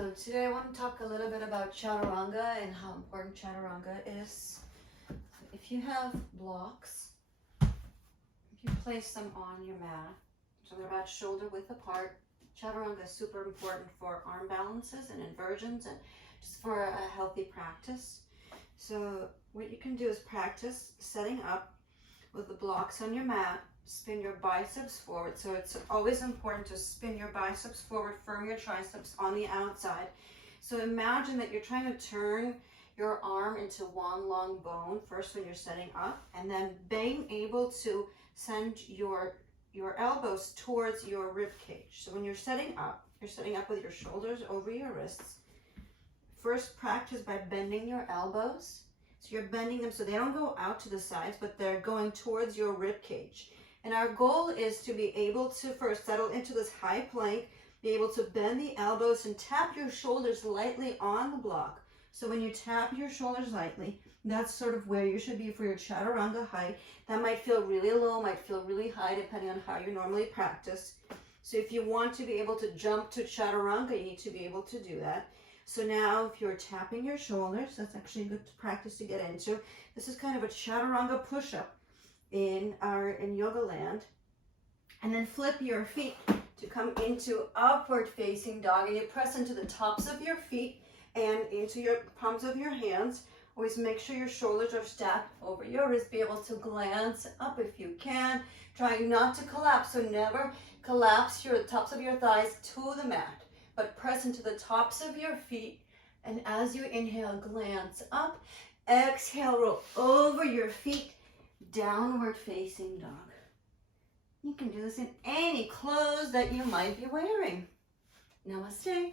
So today I want to talk a little bit about Chaturanga and how important Chaturanga is. If you have blocks, if you place them on your mat, so they're about shoulder width apart, Chaturanga is super important for arm balances and inversions and just for a healthy practice. So what you can do is practice setting up with the blocks on your mat. Spin your biceps forward. So it's always important to spin your biceps forward, firm your triceps on the outside. So imagine that you're trying to turn your arm into one long bone first when you're setting up, and then being able to send your elbows towards your rib cage. So when you're setting up with your shoulders over your wrists. First practice by bending your elbows. So you're bending them so they don't go out to the sides, but they're going towards your rib cage. And our goal is to be able to first settle into this high plank, be able to bend the elbows and tap your shoulders lightly on the block. So when you tap your shoulders lightly, that's sort of where you should be for your Chaturanga height. That might feel really low, might feel really high, depending on how you normally practice. So if you want to be able to jump to Chaturanga, you need to be able to do that. So now if you're tapping your shoulders, that's actually a good practice to get into. This is kind of a Chaturanga push-up in yoga land. And then flip your feet to come into upward facing dog, and you press into the tops of your feet and into your palms of your hands. Always make sure your shoulders are stacked over your wrists. Be able to glance up if you can, trying not to collapse. So never collapse your tops of your thighs to the mat, but press into the tops of your feet. And as you inhale, glance up. Exhale, roll over your feet, downward facing dog. You can do this in any clothes that you might be wearing. Namaste.